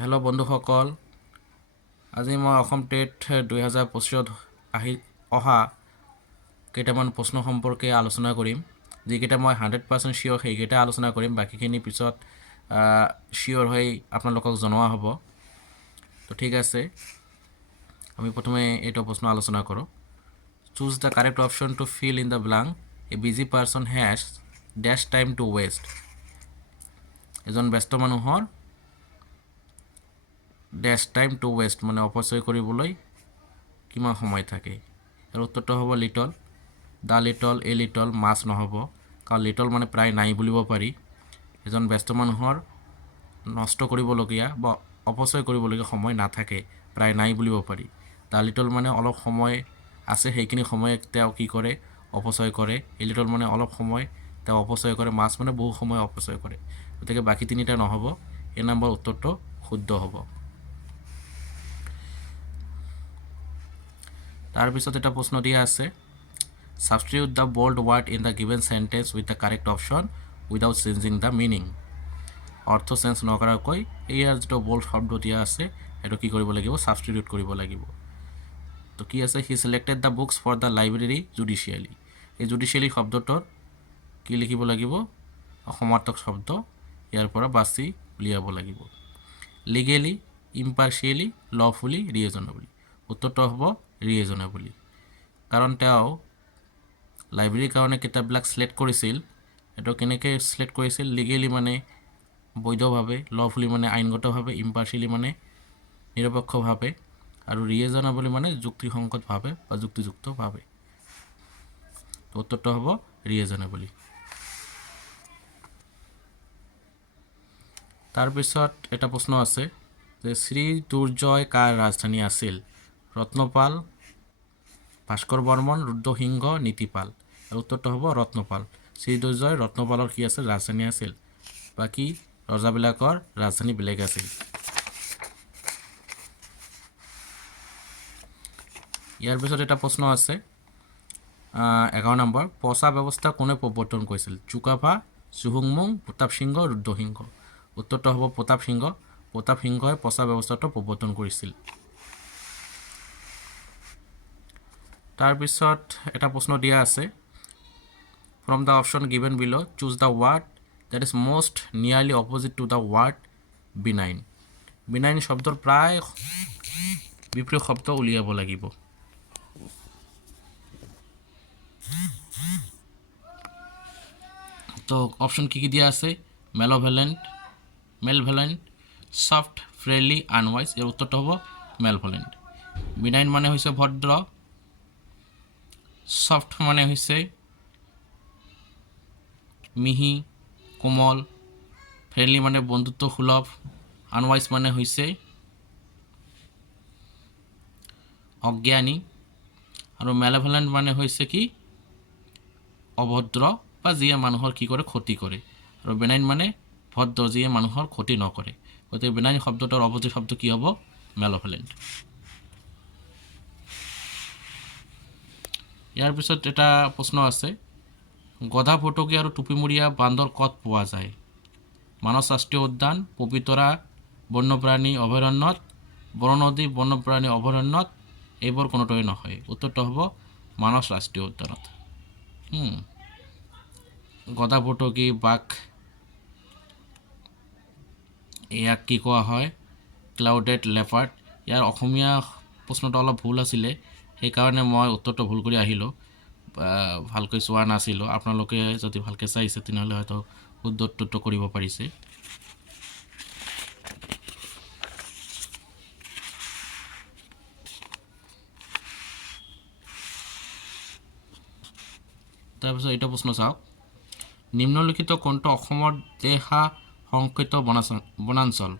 Hello' বন্ধুসকল, আজি মই অসম টেট 2025ত অহা কেইটামান প্ৰশ্ন সম্পৰ্কে আলোচনা কৰিম। যিকেইটা মই 100% চিয়'ৰ সেইকেইটা আলোচনা কৰিম, বাকীখিনি পিছত চিয়'ৰ হৈ আপোনালোকক জনোৱা হ'ব। তো ঠিক আছে, আমি প্ৰথমে এইটো প্ৰশ্ন আলোচনা কৰোঁ। Choose the correct option to fill in the blank. A busy person has dash time to waste. এজন ব্যস্ত মানুহৰ ডেছ টাইম টু ৱেষ্ট মানে অপচয় কৰিবলৈ কিমান সময় থাকে। আৰু উত্তৰটো হ'ব little. The little, a little, much নহ'ব, কাৰণ লিটল মানে প্ৰায় নাই বুলিব পাৰি। এজন ব্যস্ত মানুহৰ নষ্ট কৰিবলগীয়া বা অপচয় কৰিবলগীয়া সময় নাথাকে, প্ৰায় নাই বুলিব পাৰি। দ্য লিটল মানে অলপ সময় আছে, সেইখিনি সময় তেওঁ কি কৰে, অপচয় কৰে। এ লিটল মানে অলপ সময় তেওঁ অপচয় কৰে। মাছ মানে বহু সময় অপচয় কৰে। গতিকে বাকী তিনিটা নহ'ব, এই নম্বৰ উত্তৰটো শুদ্ধ হ'ব। তাৰপিছত এটা প্ৰশ্ন দিয়া আছে, substitute the bold word in the given sentence with the correct option without changing the meaning. অৰ্থ চেঞ্জ নকৰাকৈ ইয়াৰ যিটো বল্ড শব্দ দিয়া আছে সেইটো কি কৰিব লাগিব, ছাবষ্টিটিউট কৰিব লাগিব। তো কি আছে, he selected the books for the library judicially. এই জুডিচিয়েলি শব্দটোৰ কি লিখিব লাগিব, সমাৰ্থক শব্দ ইয়াৰ পৰা বাছি উলিয়াব লাগিব। Legally, impartially, lawfully, reasonably. উত্তৰটো হ'ব ৰিজনেবলি, কাৰণ তেওঁ লাইব্ৰেৰীৰ কাৰণে কিতাপবিলাক ছিলেক্ট কৰিছিল। এইটো কেনেকৈ ছিলেক্ট কৰিছিল, লিগেলি মানে বৈধভাৱে, লফুলি মানে আইনগতভাৱে, ইম্পাৰ্চিয়েলি মানে নিৰপেক্ষভাৱে, আৰু ৰিজনেবলি মানে যুক্তিসংগতভাৱে বা যুক্তিযুক্তভাৱে। উত্তৰটো হ'ব ৰিজনেবলি। তাৰপিছত এটা প্ৰশ্ন আছে যে শ্ৰী দুৰ্জয় কাৰ ৰাজধানী আছিল। ৰত্নপাল, ভাস্কৰ বৰ্মন, ৰুদ্ৰসিংহ, নীতিপাল। আৰু উত্তৰটো হ'ব ৰত্নপাল। শ্ৰী দুৰ্জয় ৰত্নপালৰ কি আছিল, ৰাজধানী আছিল। বাকী ৰজাবিলাকৰ ৰাজধানী বেলেগ আছিল। ইয়াৰ পিছত এটা প্ৰশ্ন আছে 11 নম্বৰ, পচা ব্যৱস্থা কোনে প্ৰৱৰ্তন কৰিছিল। চুকাফা, চুহুংমুং, প্ৰতাপ সিংহ, ৰুদ্ৰসিংহ। উত্তৰটো হ'ব প্ৰতাপ সিংহ। প্ৰতাপ সিংহই পচা ব্যৱস্থাটো প্ৰৱৰ্তন কৰিছিল। তাৰপিছত এটা প্ৰশ্ন দিয়া আছে, from the option given below' choose the ward that is most nearly opposite to the ward benign. Benign শব্দৰ প্ৰায় বিপৰীত শব্দ উলিয়াব লাগিব। তো অপশ্যন কি দিয়া আছে, মেলভেলেণ্ট, ছফ্ট, ফ্ৰেণ্ডলি, আনৱাইজ। ইয়াৰ উত্তৰটো হ'ব মেলভেলেণ্ট। বিনাইন মানে হৈছে ভদ্ৰ, ছফ্ট মানে হৈছে মিহি কোমল, ফ্ৰেণ্ডলি মানে বন্ধুত্ব সুলভ, আনৱাইজ মানে হৈছে অজ্ঞানী, আৰু মেলেভেলেণ্ট মানে হৈছে কি অভদ্ৰ বা যিয়ে মানুহৰ কি কৰে, ক্ষতি কৰে। আৰু বেনাইন মানে ভদ্ৰ, যিয়ে মানুহৰ ক্ষতি নকৰে। গতিকে বেনাইন শব্দটোৰ অপজিট শব্দ কি হ'ব, মেলেভেলেণ্ট। ইয়াৰ পিছত এটা প্ৰশ্ন আছে, গধা ফটকী আৰু টুপিমূৰীয়া বান্দৰ ক'ত পোৱা যায়। মানস ৰাষ্ট্ৰীয় উদ্যান, পবিতৰা বন্যপ্ৰাণী অভয়াৰণ্যত, বৰনদী বন্যপ্ৰাণী অভয়াৰণ্যত, এইবোৰ কোনোটোৱেই নহয়। উত্তৰটো হ'ব মানস ৰাষ্ট্ৰীয় উদ্যানত। গধা ফটকী, বাঘ, ইয়াক কি কোৱা হয়, ক্লাউডেড লেপাৰ্ড। ইয়াৰ অসমীয়া প্ৰশ্নটো অলপ ভুল আছিলে, সেইকাৰণে মই উত্তৰটো ভুল কৰি আহিলোঁ, ভালকৈ চোৱা নাছিলোঁ। আপোনালোকে যদি ভালকৈ চাইছে তেনেহ'লে হয়তো শুদ্ধ উত্তৰটো কৰিব পাৰিছে। তাৰপিছত এইটো প্ৰশ্ন চাওক, নিম্নলিখিত কোনটো অসমৰ দেহা সংৰক্ষিত বনাঞ্চল।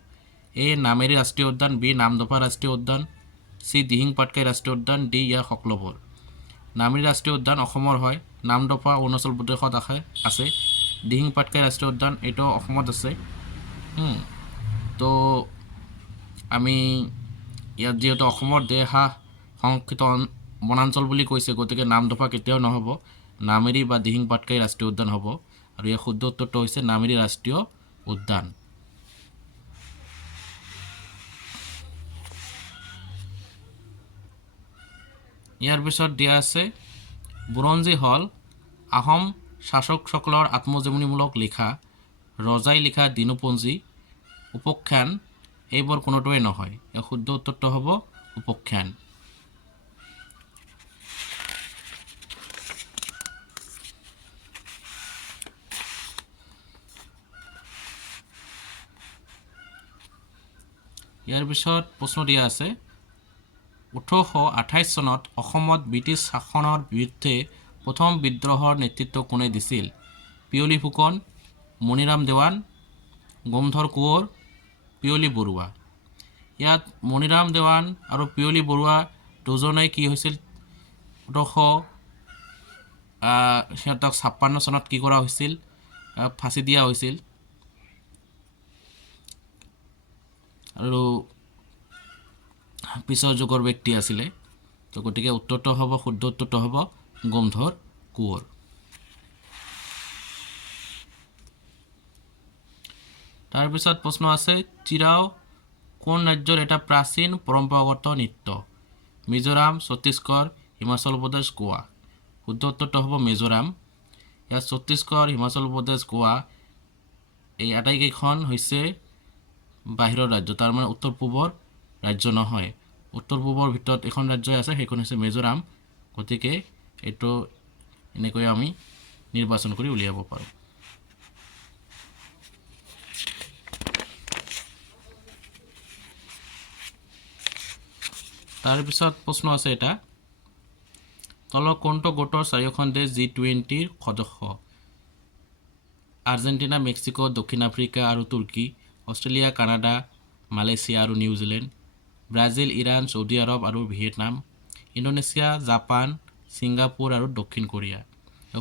এ নামেৰি ৰাষ্ট্ৰীয় উদ্যান, বি নামদফা ৰাষ্ট্ৰীয় উদ্যান, চি দিহিং পাটকাই ৰাষ্ট্ৰীয় উদ্যান, ডি ইয়াৰ সকলোবোৰ। নামেৰি ৰাষ্ট্ৰীয় উদ্যান অসমৰ হয়, নামদফা অৰুণাচল প্ৰদেশত আছে, দিহিং পাটকাই ৰাষ্ট্ৰীয় উদ্যান এইটো অসমত আছে। তো আমি ইয়াত যিহেতু অসমৰ দেহা সংৰক্ষিত বনাঞ্চল বুলি কৈছে, গতিকে নামদফা কেতিয়াও নহ'ব, নামেৰি বা দিহিং পাটকাই ৰাষ্ট্ৰীয় উদ্যান হ'ব। আৰু ইয়াৰ শুদ্ধ উত্তৰটো হৈছে নামেৰি ৰাষ্ট্ৰীয় উদ্যান। ইয়াৰ পিছত দিয়া আছে বুৰঞ্জী হ'ল আহোম শাসকসকলৰ আত্মজীৱনীমূলক লিখা, ৰজাই লিখা দিনোপঞ্জী, উপাখ্যান, এইবোৰ কোনোটোৱে নহয়। ইয়াৰ শুদ্ধ উত্তৰটো হ'ব উপাখ্যান। ইয়াৰ পিছত প্ৰশ্ন দিয়া আছে 1828 চনত অসমত ব্ৰিটিছ শাসনৰ বিৰুদ্ধে প্ৰথম বিদ্ৰোহৰ নেতৃত্ব কোনে দিছিল? পিয়লি ফুকন, মণিৰাম দেৱান, গমধৰ কোঁৱৰ, পিয়লি বৰুৱা। ইয়াত মণিৰাম দেৱান আৰু পিয়লি বৰুৱা দুজনে কি হৈছিল 1856 চনত কি কৰা হৈছিল? ফাঁচি দিয়া হৈছিল। আৰু পিছৰ যুগৰ ব্যক্তি আছিলে। তো গতিকে উত্তৰটো হ'ব শুদ্ধ উত্তৰটো হ'ব গমধৰ কোঁৱৰ। তাৰপিছত প্ৰশ্ন আছে চিৰাও কোন ৰাজ্যৰ এটা প্ৰাচীন পৰম্পৰাগত নৃত্য? মিজোৰাম, ছত্তীশগড়, হিমাচল প্ৰদেশ, গোৱা। শুদ্ধ উত্তৰটো হ'ব মিজোৰাম। ইয়াত ছত্তীশগড়, হিমাচল প্ৰদেশ, গোৱা এই আটাইকেইখন হৈছে বাহিৰৰ ৰাজ্য, তাৰমানে উত্তৰ পূবৰ ৰাজ্য নহয়। উত্তৰ পূবৰ ভিতৰত এখন ৰাজ্যই আছে, সেইখন হৈছে মিজোৰাম। গতিকে এইটো এনেকৈ আমি নিৰ্বাচন কৰি উলিয়াব পাৰোঁ। তাৰপিছত প্ৰশ্ন আছে এটা তলৰ কোনটো গোটৰ চাৰিওখন দেশ G20ৰ সদস্য? আৰ্জেণ্টিনা, মেক্সিকো, দক্ষিণ আফ্ৰিকা আৰু তুৰ্কী, অষ্ট্ৰেলিয়া, কানাডা, মালয়েছিয়া আৰু নিউজিলেণ্ড, ব্ৰাজিল, ইৰাণ, ছৌদি আৰৱ আৰু ভিয়েটনাম, ইণ্ডোনেছিয়া, জাপান, ছিংগাপুৰ আৰু দক্ষিণ কোৰিয়া।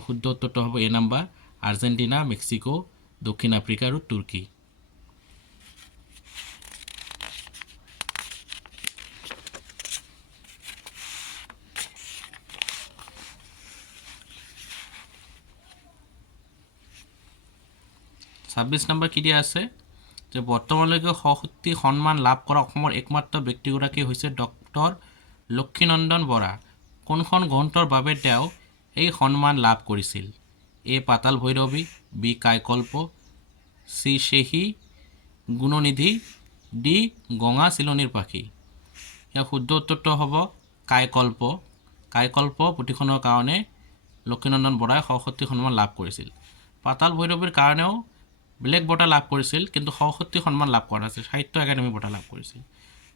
শুদ্ধ উত্তৰটো হ'ব এ নাম্বাৰ আৰ্জেণ্টিনা, মেক্সিকো, দক্ষিণ আফ্ৰিকা আৰু তুৰ্কী। ছাব্বিছ নম্বৰ কি দিয়া আছে যে বৰ্তমানলৈকে সশক্তি সন্মান লাভ কৰা অসমৰ একমাত্ৰ ব্যক্তিগৰাকী হৈছে ডক্টৰ লক্ষীনন্দন বৰা। কোনখন গ্ৰন্থৰ বাবে তেওঁ এই সন্মান লাভ কৰিছিল? এ পাতাল ভৈৰৱী, বি কায়কল্প, চি সেহী গুণনিধি, ডি গঙা চিলনীৰ পাখি। ইয়াৰ শুদ্ধ উত্তৰটো হ'ব কায়কল্প। কায়কল্প পুথিখনৰ কাৰণে লক্ষীনন্দন বৰাই সৰস্বতী সন্মান লাভ কৰিছিল। পাতাল ভৈৰৱীৰ কাৰণেও বেলেগ বঁটা লাভ কৰিছিল, কিন্তু সৰস্বতী সন্মান লাভ কৰা নাছিল, সাহিত্য একাডেমি বঁটা লাভ কৰিছিল।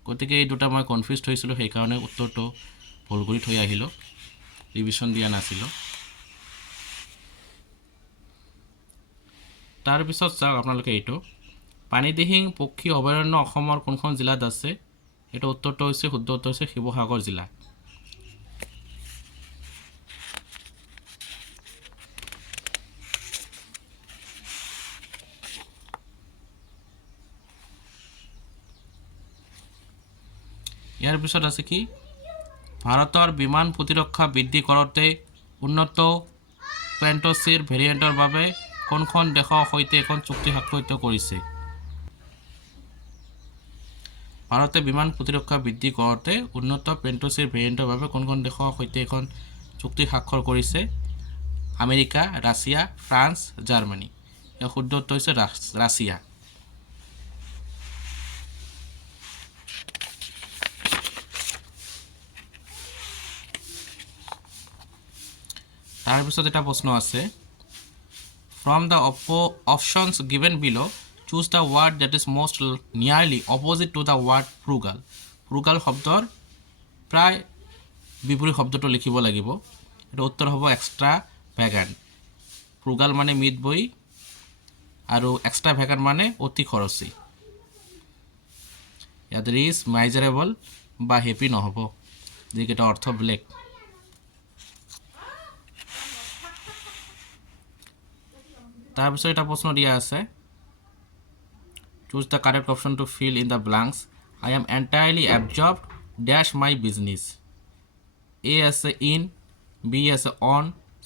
গতিকে এই দুটা মই কনফিউজ হৈছিলোঁ, সেইকাৰণে উত্তৰটো ভুল কৰি থৈ আহিলোঁ, ৰিভিশ্যন দিয়া নাছিলোঁ। তাৰপিছত চাওক আপোনালোকে এইটো পানীদিহিং পক্ষী অভয়াৰণ্য অসমৰ কোনখন জিলাত আছে? এইটো উত্তৰটো হৈছে শুদ্ধ উত্তৰ হৈছে শিৱসাগৰ জিলা। ইয়াৰ পিছত আছে কি ভাৰতৰ বিমান প্ৰতিৰক্ষা বৃদ্ধি কৰোঁতে উন্নত পেণ্টছিৰ ভেৰিয়েণ্টৰ বাবে কোনখন দেশৰ সৈতে এখন চুক্তি স্বাক্ষৰিত কৰিছে? ভাৰতে বিমান প্ৰতিৰক্ষা বৃদ্ধি কৰোঁতে উন্নত পেণ্টছিৰ ভেৰিয়েণ্টৰ বাবে কোনখন দেশৰ সৈতে এখন চুক্তি স্বাক্ষৰ কৰিছে? America, Russia, France, Germany. ইয়াৰ শুদ্ধ উত্তৰ হৈছে ৰাছিয়া। তাৰপিছত এটা প্ৰশ্ন আছে from the options given below choose the word that is most nearly opposite to the word frugal. Frugal শব্দৰ প্ৰায় বিপৰীত শব্দটো লিখিব লাগিব। এইটো উত্তৰ হ'ব এক্সট্ৰা ভেগাণ্ট। ফ্ৰুগাল মানে মিতব্যয়ী আৰু এক্সট্ৰা ভেগাণ্ট মানে অতি খৰচী। ইয়াত ৰিচ, মাইজাৰেবল বা হেপী নহ'ব, যিকেইটা অৰ্থ বেলেগ। তাৰপিছত এটা প্ৰশ্ন দিয়া আছে choose the correct option to fill in the blanks. I am entirely absorbed dash my business. A আছে ইন, বি আছে অন,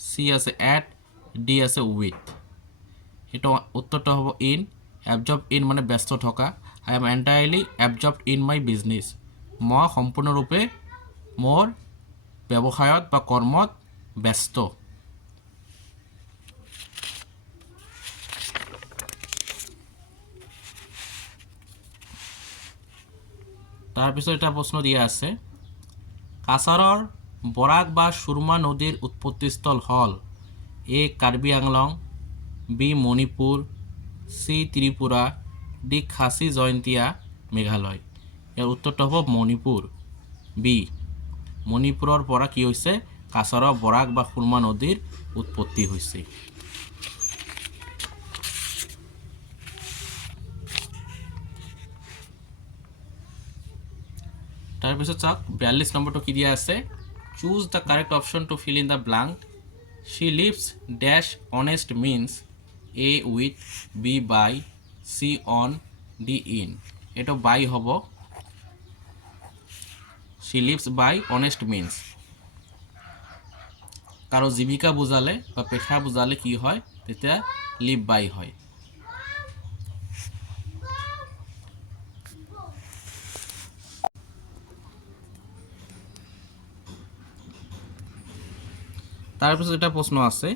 চি আছে এট, ডি আছে উইথ। সেইটো উত্তৰটো হ'ব ইন। এবজৰ্ব ইন মানে ব্যস্ত থকা। I am entirely absorbed in my business. মই সম্পূৰ্ণৰূপে মোৰ ব্যৱসায়ত বা কৰ্মত ব্যস্ত। তাৰপিছত এটা প্ৰশ্ন দিয়া আছে, কাছাৰৰ বৰাক বা সুৰমা নদীৰ উৎপত্তিস্থল হ'ল A Karbi Anglong, B Manipur, C Tripura, D Khasi Jaintia Meghalaya. ইয়াৰ উত্তৰটো হ'ব মণিপুৰ, বি। মণিপুৰৰ পৰা কি হৈছে, কাছাৰৰ বৰাক বা সুৰমা নদীৰ উৎপত্তি হৈছে। তাৰপিছত চাওক 42 নম্বৰটো কি দিয়া আছে, choose the correct option to fill in the blank. She lives dash honest means A with, B by, C on, D in. এইটো বাই হ'ব। She lives by honest means, কাৰো জীৱিকা বুজালে বা পেশা বুজালে কি হয়, তেতিয়া লিভ বাই হয়। তাৰপিছত এটা প্ৰশ্ন আছে,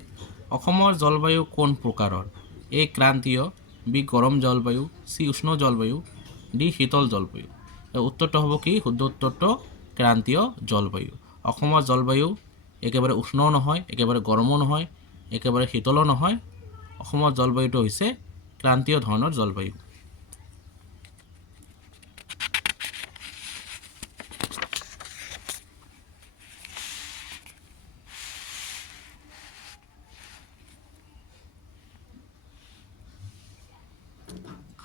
অসমৰ জলবায়ু কোন প্ৰকাৰৰ? এ ক্ৰান্তীয়, বি গৰম জলবায়ু, চি উষ্ণ জলবায়ু, ডি শীতল জলবায়ু। উত্তৰটো হ'ব কি, শুদ্ধ উত্তৰটো ক্ৰান্তীয় জলবায়ু। অসমৰ জলবায়ু একেবাৰে উষ্ণও নহয়, একেবাৰে গৰমো নহয়, একেবাৰে শীতলো নহয়। অসমৰ জলবায়ুটো হৈছে ক্ৰান্তীয় ধৰণৰ জলবায়ু।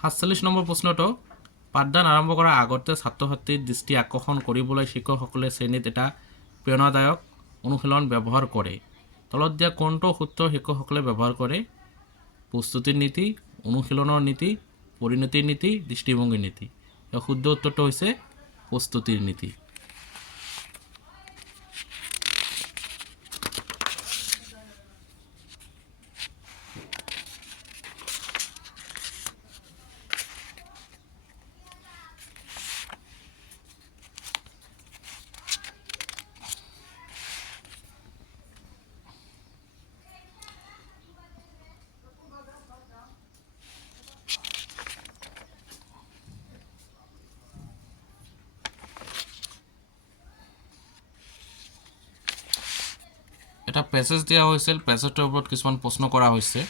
সাতচল্লিছ নম্বৰ প্ৰশ্নটো, পাঠদান আৰম্ভ কৰাৰ আগতে ছাত্ৰ ছাত্ৰীৰ দৃষ্টি আকৰ্ষণ কৰিবলৈ শিক্ষকসকলে শ্ৰেণীত এটা প্ৰেৰণাদায়ক অনুশীলন ব্যৱহাৰ কৰে। তলত দিয়া কোনটো সূত্ৰ শিক্ষকসকলে ব্যৱহাৰ কৰে? প্ৰস্তুতিৰ নীতি, অনুশীলনৰ নীতি, পৰিণতিৰ নীতি, দৃষ্টিভংগীৰ নীতি। শুদ্ধ উত্তৰটো হৈছে প্ৰস্তুতিৰ নীতি। এটা পেছেজ দিয়া হৈছিল, পেছেজটোৰ ওপৰত কিছুমান প্ৰশ্ন কৰা হৈছে।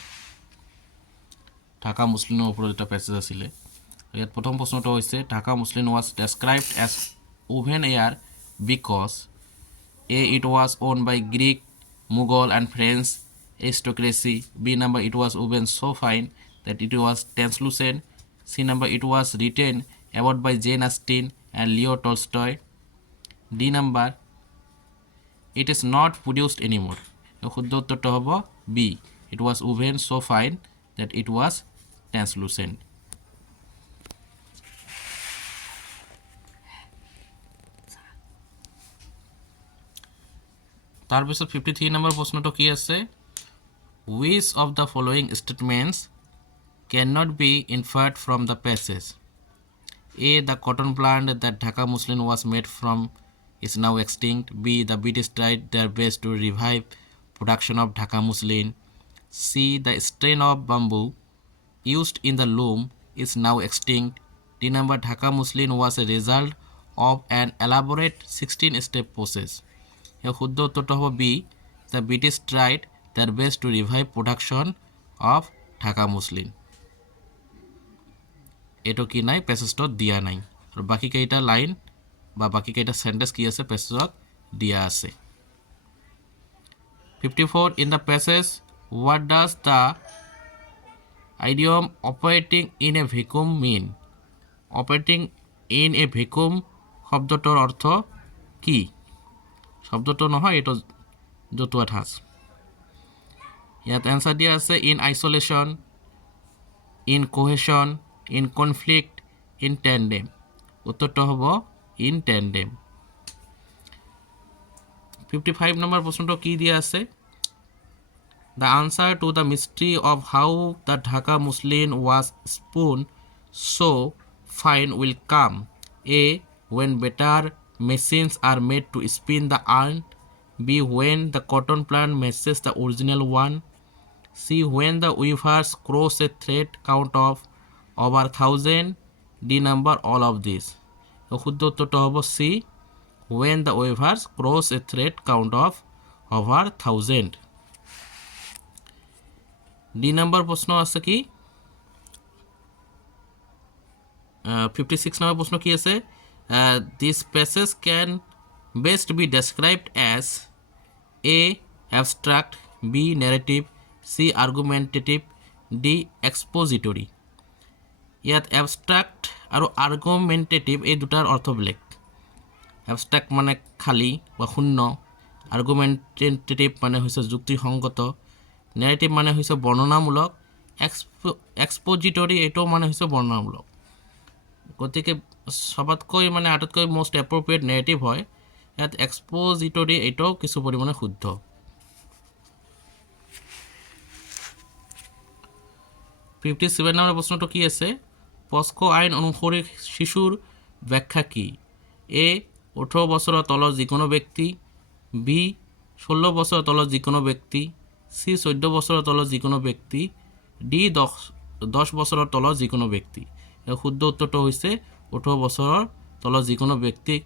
ঢাকা মুছলিমৰ ওপৰত এটা পেছেজ আছিলে। ইয়াত প্ৰথম প্ৰশ্নটো হৈছে, Dhaka muslin was described as woven air because A it was worn by Greek, Mughal and French aristocracy, B number it was woven so' fine that it was translucent, C number it was written about by Jane Austen and Leo Tolstoy, D number it is not produced anymore. শুদ্ধ উত্তৰটো হ'ব B, it was woven so fine that it was translucent. তাৰপিছত 53 number প্ৰশ্নটো কি আছে, which of the following statements cannot be inferred from the passage? A. The cotton plant that Dhaka muslin was made from is now extinct. B. The British tried their best to revive production of Dhaka muslin. C. The strain of bamboo used in the loom is now extinct. D. Number Dhaka muslin was a result of an elaborate 16-step process. শুদ্ধ উত্তৰটো হ'ব B, the British tried their best to revive production of Dhaka muslin. এইটো কি নাই, পেছেজত দিয়া নাই। আৰু বাকী কেইটা লাইন বা বাকী কেইটা সেন্টেন্স কি আছে পেছেজত দিয়া আছে। 54 in the passage, what does the idiom operating in a vacuum mean? Operating in a vacuum শব্দটোৰ অৰ্থ কি? শব্দটো নহয়, এইটো জতুৱা ঠাঁচ। ইয়াত এনসাৰ দিয়া আছে, in isolation, in cohesion, in conflict, in tandem. উত্তৰটো হ'ব ইন ট্যান্ডেম। 55 নম্বৰ প্ৰশ্নটো কি দিয়া আছে, the answer to the mystery of how the Dhaka muslin was spun so fine will come. A. When better machines are made to spin the yarn. B. When the cotton plant matches the original one. C. When the weavers cross a thread count of over 1000. D number all of this. তো শুদ্ধ উত্তরটা হবে C. When the weavers cross a thread count of over 1000. D number প্রশ্ন আছে কি 56 number প্রশ্ন কি আছে this passage can best be described as A abstract B narrative C argumentative D expository ইয়াত এবষ্ট্ৰাক্ট আৰু আৰ্গুমেণ্টেটিভ এই দুটাৰ অৰ্থ বেলেগ এবষ্ট্ৰাক্ট মানে খালী বা শূন্য আৰ্গুমেণ্টেটিভ মানে হৈছে যুক্তিসংগত নেৰেটিভ মানে হৈছে বৰ্ণনামূলক এক্সপজিটৰী এইটো মানে হৈছে বৰ্ণনামূলক গতিকে সবতকৈ মানে আটাইতকৈ মোষ্ট এপ্ৰপ্ৰিয়েট নেৰেটিভ হয় ইয়াত এক্সপজিটৰী এইটো কিছু পৰিমাণে শুদ্ধ $57 নম্বৰৰ প্ৰশ্নটো কি আছে পস্কো আইন অনুসৰি শিশুৰ ব্যাখ্যা কি এ 18 বছৰৰ তলৰ যিকোনো ব্যক্তি বি 16 বছৰৰ তলৰ যিকোনো ব্যক্তি সি 14 বছৰৰ তলৰ যিকোনো ব্যক্তি ডি 10 বছৰৰ তলৰ যিকোনো ব্যক্তি এই শুদ্ধ উত্তৰটো হৈছে 18 বছৰৰ তলৰ যিকোনো ব্যক্তিক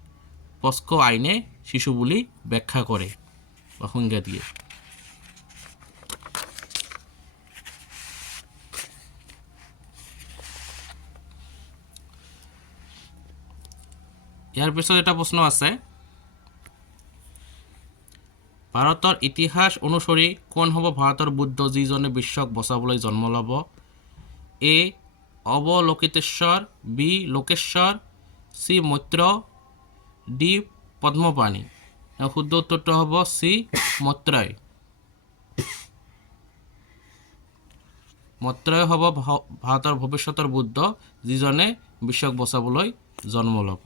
পস্কো আইনে শিশু বুলি ব্যাখ্যা কৰে বা সংজ্ঞা দিয়ে ইয়াৰ পিছত এটা প্ৰশ্ন আছে ভাৰতৰ ইতিহাস অনুসৰি কোন হ'ব ভাৰতৰ বুদ্ধ যিজনে বিশ্বক বচাবলৈ জন্ম ল'ব এ অৱলোকিতেশ্বৰ বি লোকেশ্বৰ সি মৈত্ৰ ডি পদ্মপাণি শুদ্ধ উত্তৰটো হ'ব সি মৈত্ৰয় মৈত্ৰয় হ'ব ভাৰতৰ ভৱিষ্যতৰ বুদ্ধ যিজনে বিশ্বক বচাবলৈ জন্ম ল'ব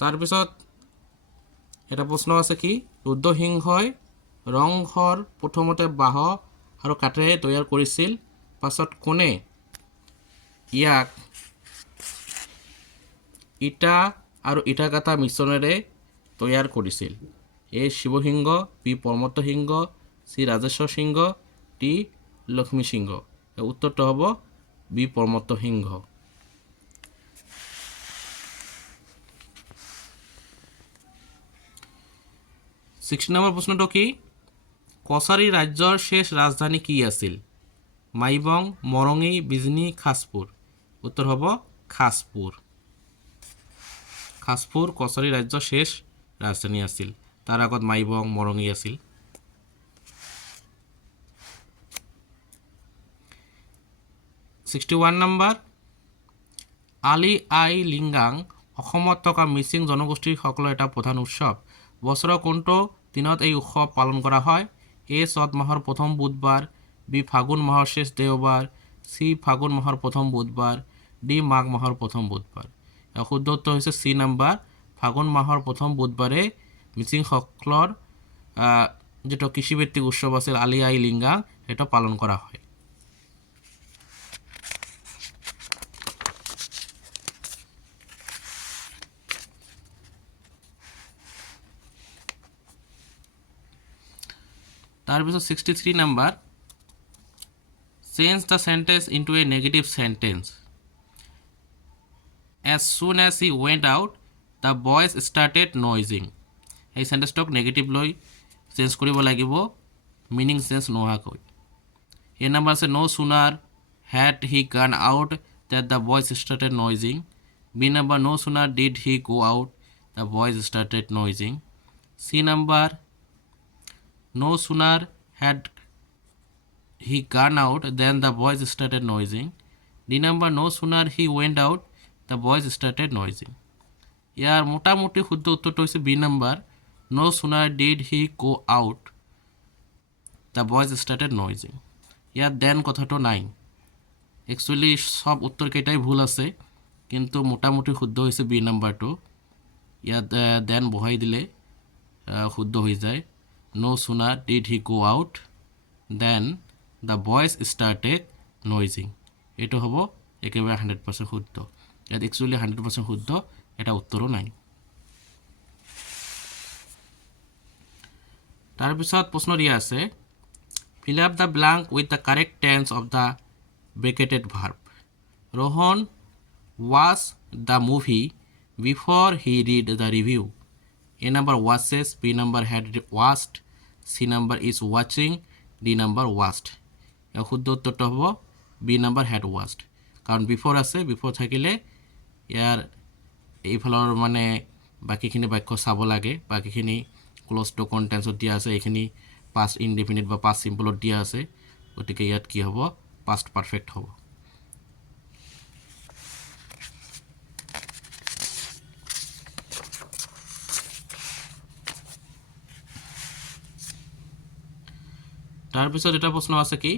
তাৰপিছত এটা প্ৰশ্ন আছে কি ৰুদ্ৰসিংহই ৰংঘৰ প্ৰথমতে বাঁহ আৰু কাঠেৰে তৈয়াৰ কৰিছিল পাছত কোনে ইয়াক ইটা আৰু ইটা কাটা মিশ্ৰণেৰে তৈয়াৰ কৰিছিল এ শিৱসিংহ বি পৰমত্ত সিংহ চি ৰাজেশ্বৰ সিংহ ডি লক্ষ্মী সিংহ উত্তৰটো হ'ব বি পৰমত্ত সিংহ $60 নম্বৰ প্ৰশ্নটো কি কছাৰী ৰাজ্যৰ শেষ ৰাজধানী কি আছিল মাইবং মৰঙী বিজনী খাছপুৰ উত্তৰ হ'ব খাছপুৰ খাছপুৰ কছাৰী ৰাজ্যৰ শেষ ৰাজধানী আছিল তাৰ আগত মাইবং মৰঙী আছিল $61 নম্বৰ আলি আই লিংগাং অসমত থকা মিচিং জনগোষ্ঠীৰ সকলৰ এটা প্ৰধান উৎসৱ বছৰৰ কোনটো দিনত এই উৎসৱ পালন কৰা হয় এ চত মাহৰ প্ৰথম বুধবাৰ বি ফাগুন মাহৰ শেষ দেওবাৰ চি ফাগুন মাহৰ প্ৰথম বুধবাৰ ডি মাঘ মাহৰ প্ৰথম বুধবাৰ শুদ্ধ উত্তৰ হৈছে চি নম্বৰ ফাগুন মাহৰ প্ৰথম বুধবাৰে মিচিংসকলৰ যেটো কৃষিভিত্তিক উৎসৱ আছিল আলি আই লিংগাং এটা পালন কৰা হয় তাৰপিছত 63 number change the sentence into a negative sentence as soon as he went out the boys started noising এই সেন্টেন্সটোক নেগেটিভ লৈ চেঞ্জ কৰিব লাগিব মিনিং চেঞ্জ নোহোৱাকৈ এই নম্বৰ আছে no sooner had he gone out that the boys started noising b number no sooner did he go out the boys started noising c number no sooner had he gone out then the boys started noising d number no sooner he went out the boys started noising ইয়াৰ মোটামুটি শুদ্ধ উত্তৰটো হৈছে B number no sooner did he go out the boys started noising ইয়াত then কথাটো নাই actually সব উত্তৰ কেইটাই ভুল আছে কিন্তু মোটামুটি শুদ্ধ হৈছে বি নম্বৰটো ইয়াত দেন বহাই দিলে শুদ্ধ হৈ যায় no sooner did he go out then the boys started noising এটো হ'ব একেবাৰে 100% শুদ্ধ ইয়াত একচুৱেলি 100% শুদ্ধ, এটা উত্তৰো নাই। তাৰপিছত প্ৰশ্ন দিয়া আছে fill up the blank with the correct tense of the bracketed verb. Rohan watched the movie before he read the review. A number watches, B number had watched, C number is watching, D number watched. শুদ্ধ উত্তৰটো হ'ব B number head watched, কাৰণ before আছে, before থাকিলে ইয়াৰ এইফালৰ মানে বাকীখিনি বাক্য চাব লাগে, বাকীখিনি ক্লজ টু কণ্টেন্সত দিয়া আছে, এইখিনি পাষ্ট ইনডেফিনিট বা পাষ্ট চিম্পলত দিয়া আছে, গতিকে ইয়াত কি হ'ব পাষ্ট পাৰফেক্ট হ'ব। তাৰপিছত এটা প্ৰশ্ন আছে কি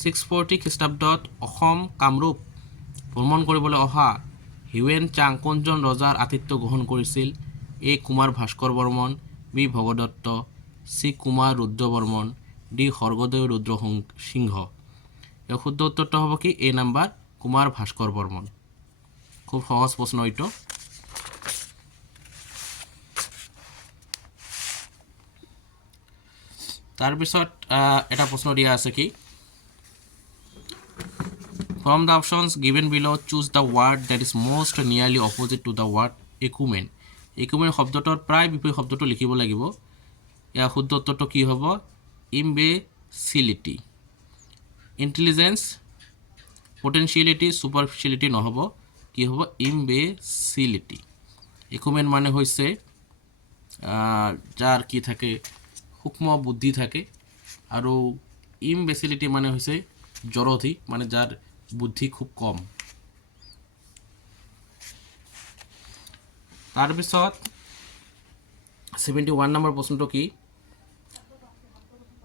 640 খ্ৰীষ্টাব্দত অসম কামৰূপ ভ্ৰমণ কৰিবলৈ অহা হিউৱেন চাং কোনজন ৰজাৰ আতিথ্য গ্ৰহণ কৰিছিল? এ কুমাৰ ভাস্কৰ বৰ্মন, বি ভগদত্ত, চি কুমাৰ ৰুদ্ৰ বৰ্মন, ডি স্বৰ্গদেৱ ৰুদ্ৰ সিংহ। ইয়াৰ শুদ্ধ উত্তৰটো হ'ব কি এ নাম্বাৰ কুমাৰ ভাস্কৰ বৰ্মন। খুব সহজ প্ৰশ্ন এইটো। তাৰপিছত এটা প্ৰশ্ন দিয়া আছে কি from the options given below choose the word that is most nearly opposite to the word ecumen. ecumen শব্দটোৰ প্ৰায় বিপৰীত শব্দটো লিখিব লাগিব। ইয়াৰ শুদ্ধ উত্তৰটো কি হ'ব ইম্বেচিলিটি। ইণ্টেলিজেন্স, পটেনচিয়েলিটি, সুপাৰফিচিয়েলিটি নহ'ব, কি হ'ব ইম্বেচিলিটি। ecumen মানে হৈছে যাৰ কি থাকে সূক্ষ্ম বুদ্ধি থাকে, আৰু ইম্বেচিলিটি মানে হৈছে জড়ধি, মানে যাৰ বুদ্ধি খুব কম। তাৰপিছত 71 নম্বৰ প্ৰশ্নটো কি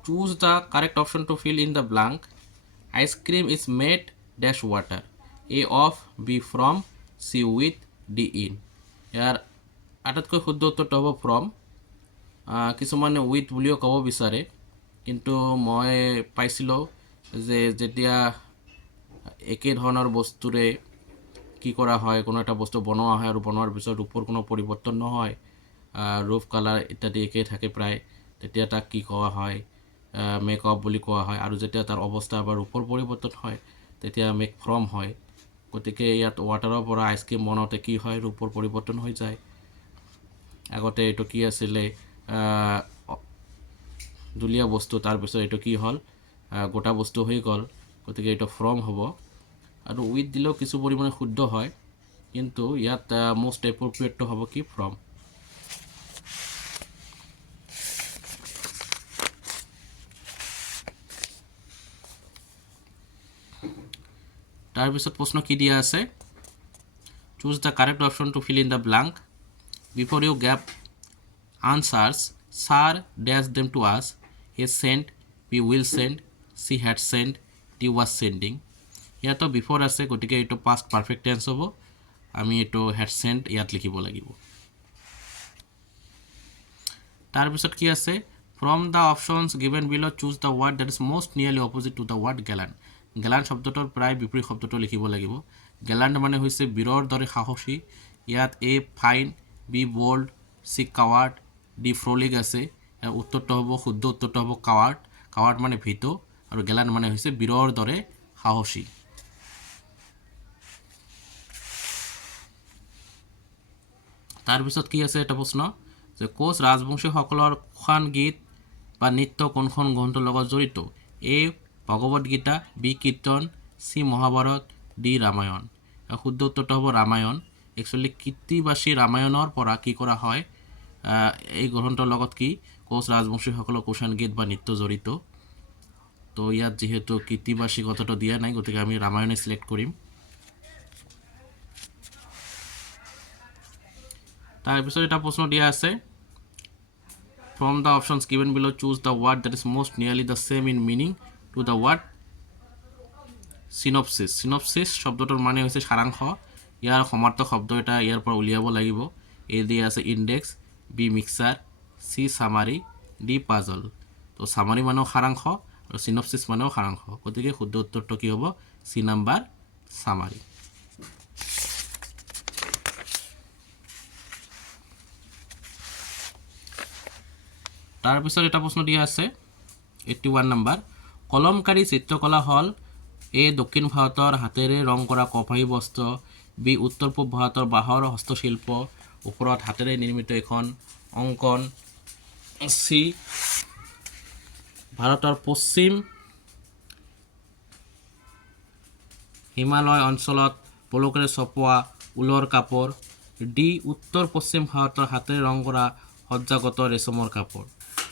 choose the correct option to fill in the blank. Ice cream is made dash water, A of, B from, C with, D in. ইয়াৰ আটাইতকৈ শুদ্ধ উত্তৰটো হ'ব ফ্ৰম। কিছুমানে উইথ বুলিও ক'ব বিচাৰে, কিন্তু মই পাইছিলোঁ যে যেতিয়া একে ধৰণৰ বস্তুৰে কি কৰা হয়, কোনো এটা বস্তু বনোৱা হয় আৰু বনোৱাৰ পিছত ৰূপৰ কোনো পৰিৱৰ্তন নহয়, ৰূপ কালাৰ ইত্যাদি একেই থাকে প্ৰায়, তেতিয়া তাক কি কোৱা হয় মেকআপ বুলি কোৱা হয়, আৰু যেতিয়া তাৰ অৱস্থা বা ৰূপৰ পৰিৱৰ্তন হয় তেতিয়া মেক ফ্ৰম হয়। গতিকে ইয়াত ৱাটাৰৰ পৰা আইচক্ৰীম বনাওঁতে কি হয় ৰূপৰ পৰিৱৰ্তন হৈ যায়। আগতে এইটো কি আছিলে দুলীয়া বস্তু, তাৰপিছত এইটো কি হ'ল গোটা বস্তু হৈ গ'ল, গতিকে এইটো ফ্ৰম হ'ব। আৰু উইথ দিলেও কিছু পৰিমাণে শুদ্ধ হয়, কিন্তু ইয়াত মোষ্ট এপ্ৰপ্ৰিয়েটটো হ'ব কি ফ্ৰম। তাৰপিছত প্ৰশ্ন কি দিয়া আছে choose the correct option to fill in the blank. Before you gave answers sir dash them to us, A sent, B will sent, C had sent, D was sending. ইয়াতো before আছে, গতিকে এইটো past perfect tense হ'ব, আমি এইটো head scent ইয়াত লিখিব লাগিব। তাৰপিছত কি আছে from the options given below' choose the word that is most nearly opposite to the word gallant. Gallant শব্দটোৰ প্ৰায় বিপৰীত শব্দটো লিখিব লাগিব। গেলাণ্ড মানে হৈছে বীৰৰ দৰে সাহসী, ইয়াত A fine, B bold, C coward, D frolic আছে। ইয়াৰ উত্তৰটো হ'ব শুদ্ধ উত্তৰটো হ'ব কাৱাৰ্ড। কাৱাৰ্ড মানে ভীত, আৰু গেলাণ্ড মানে হৈছে বীৰৰ দৰে সাহসী। তাৰপিছত কি আছে এটা প্ৰশ্ন যে কোচ ৰাজবংশীসকলৰ কোন গীত বা নৃত্য কোনখন গ্ৰন্থৰ লগত জড়িত? এ ভগৱত গীতা, বি কীৰ্তন, চি মহাভাৰত, ডি ৰামায়ণ। শুদ্ধ উত্তৰটো হ'ব ৰামায়ণ। একচুৱেলি কীৰ্তিবাসী ৰামায়ণৰ পৰা কি কৰা হয় এই গ্ৰন্থৰ লগত কি কোচ ৰাজবংশীসকলৰ কোন গীত বা নৃত্য জড়িত। তো ইয়াত যিহেতু কীৰ্তিবাসী কথাটো দিয়া নাই, গতিকে আমি ৰামায়ণে চিলেক্ট কৰিম। তাৰপিছত এটা প্ৰশ্ন দিয়া আছে from the options given below' choose the word that is most nearly the same in meaning to the word synopsis. Synopsis শব্দটোৰ মানে হৈছে সাৰাংশ। ইয়াৰ সমাৰ্থক শব্দ এটা ইয়াৰ পৰা উলিয়াব লাগিব। এ দিয়া আছে index, B mixture, C summary, D puzzle. তো চামাৰি মানেও সাৰাংশ আৰু চিনপচিছ মানেও সাৰাংশ, গতিকে শুদ্ধ উত্তৰটো কি হ'ব চি নাম্বাৰ সামাৰি। তাৰপিছত এটা প্ৰশ্ন দিয়া আছে 81 নম্বৰ, কলমকাৰী চিত্ৰকলা হ'ল এ দক্ষিণ ভাৰতৰ হাতেৰে ৰং কৰা কপাহী বস্ত্ৰ, বি উত্তৰ পূব ভাৰতৰ বাঁহৰ হস্তশিল্প ওপৰত হাতেৰে নিৰ্মিত এখন অংকন, চি ভাৰতৰ পশ্চিম হিমালয় অঞ্চলত পলুকেৰে চপোৱা ঊলৰ কাপোৰ, ডি উত্তৰ পশ্চিম ভাৰতৰ হাতেৰে ৰং কৰা সজ্জাগত ৰেচমৰ কাপোৰ।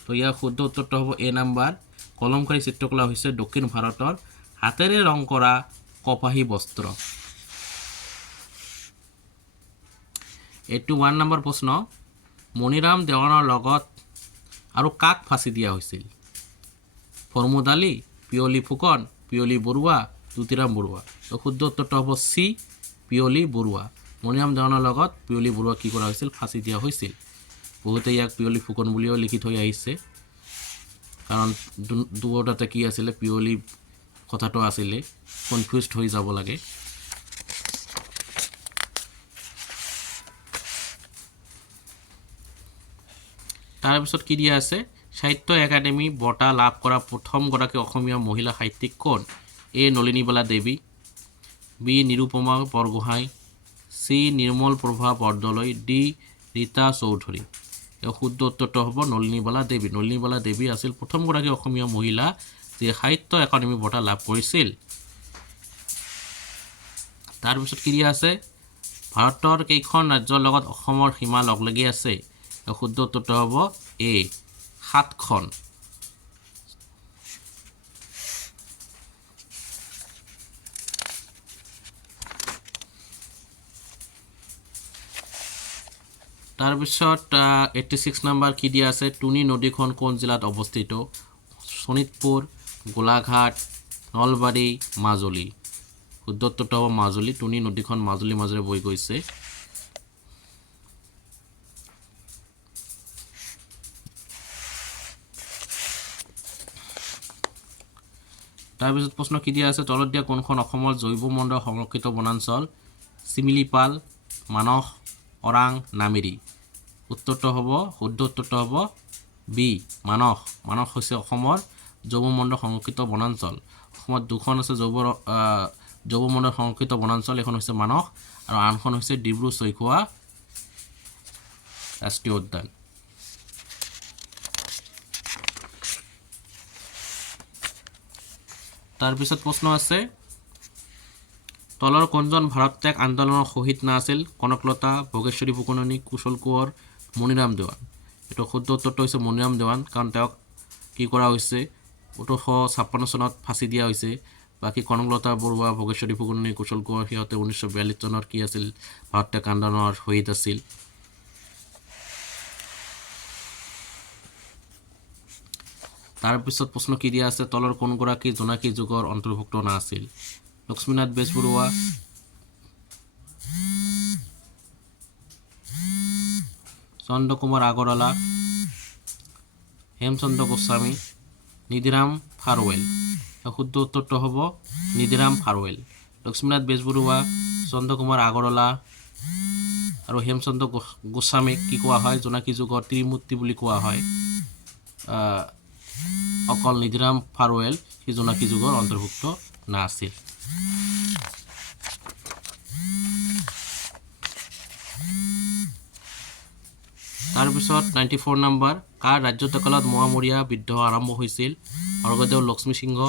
তো ইয়াৰ শুদ্ধ উত্তৰটো হ'ব এ নাম্বাৰ, কলমকাৰী চিত্ৰকলা হৈছে দক্ষিণ ভাৰতৰ হাতেৰে ৰং কৰা কপাহী বস্ত্ৰ। 81 নম্বৰ প্ৰশ্ন, মণিৰাম দেৱানৰ লগত আৰু কাক ফাঁচি দিয়া হৈছিল? ফৰ্মুদ আলী, পিয়লি ফুকন, পিয়লি বৰুৱা, জ্যোতিৰাম বৰুৱা। তো শুদ্ধ উত্তৰটো হ'ব চি পিয়লি বৰুৱা। মণিৰাম দেৱানৰ লগত পিয়লি বৰুৱা কি কৰা হৈছিল? ফাঁচি দিয়া হৈছিল। বহুতে ইয়াক পিয়লি ফুকন বুলিও লিখি থৈ আহিছে, কাৰণ দুয়োটাতে কি আছিলে পিয়লি কথাটো আছিলে, কনফিউজড হৈ যাব লাগে। তাৰপিছত কি দিয়া আছে, সাহিত্য একাডেমি বঁটা লাভ কৰা প্ৰথমগৰাকী অসমীয়া মহিলা সাহিত্যিক কোন? এ Nalinibala Devi, B Nirupama Borgohain, C Nirmal Prabha Bordoloi, D Rita Choudhury. শুদ্ধ উত্তৰটো হ'ব নলিনীবালা দেৱী। নলিনীবালা দেৱী আছিল প্ৰথমগৰাকী অসমীয়া মহিলা যিয়ে সাহিত্য একাডেমি বঁটা লাভ কৰিছিল। তাৰপিছত কি দিয়া আছে, ভাৰতৰ কেইখন ৰাজ্যৰ লগত অসমৰ সীমা লগলাগি আছে? শুদ্ধ উত্তৰটো হ'ব এ 7খন। তাৰপিছত 86 নম্বৰ কি দিয়া আছে, টুনি নদীখন কোন জিলাত অৱস্থিত? শোণিতপুৰ, গোলাঘাট, নলবাৰী, মাজুলী। শুদ্ধ উত্তৰটো হ'ব মাজুলী। টুনি নদীখন মাজুলী মাজেৰে বৈ গৈছে। তাৰপিছত প্ৰশ্ন কি দিয়া আছে, তলত দিয়া কোনখন অসমৰ জৈৱমণ্ডল সংৰক্ষিত বনাঞ্চল? চিমিলিপাল, মানস, অৰাং, নামেৰি। উত্তৰটো হ'ব, শুদ্ধ উত্তৰটো হ'ব বি মানস। মানস হৈছে অসমৰ জৈৱমণ্ডল সংৰক্ষিত বনাঞ্চল। অসমত দুখন আছে জৈৱমণ্ডল সংৰক্ষিত বনাঞ্চল, এখন হৈছে মানস আৰু আনখন হৈছে ডিব্ৰু-চৈখোৱা ৰাষ্ট্ৰীয় উদ্যান। তাৰপিছত প্ৰশ্ন আছে, তলৰ কোনজন ভাৰত ত্যাগ আন্দোলনৰ শ্বহীদ নাছিল? কনকলতা, ভোগেশ্বৰী ফুকননী, কুশল কোঁৱৰ, মণিৰাম দেৱান। এইটো শুদ্ধ উত্তৰটো হৈছে মণিৰাম দেৱান, কাৰণ তেওঁক কি কৰা হৈছে 1856 চনত ফাঁচি দিয়া হৈছে। বাকী কনকলতা বৰুৱা, ভোগেশ্বৰী ফুকননী, কুশল কোঁৱৰ সিহঁতে 1942 চনত কি আছিল ভাৰত ত্যাগ আন্দোলনৰ শ্বহীদ আছিল। তাৰপিছত প্ৰশ্ন কি দিয়া আছে, তলৰ কোনগৰাকী জোনাকী যুগৰ অন্তৰ্ভুক্ত নাছিল? লক্ষ্মীনাথ বেজবৰুৱা, চন্দ্ৰকুমাৰ আগৰৱালা, হেমচন্দ্ৰ গোস্বামী, নিধিৰাম ফাৰৱেল। শুদ্ধ উত্তৰটো হ'ব নিধিৰাম ফাৰৱেল। লক্ষ্মীনাথ বেজবৰুৱা, চন্দ্ৰকুমাৰ আগৰৱালা আৰু হেমচন্দ্ৰ গোস্বামীক কি কোৱা হয়? জোনাকী যুগৰ ত্ৰিমূৰ্তি বুলি কোৱা হয়। অকল নিধিৰাম ফাৰৱেল সি জোনাকী যুগৰ অন্তৰ্ভুক্ত নাছিল। তাৰপিছত 94 নম্বৰ, কাৰ ৰাজ্যত্বকালত মোৱামৰীয়া বিদ্ৰোহ আৰম্ভ হৈছিল? স্বৰ্গদেউ লক্ষ্মী সিংহ,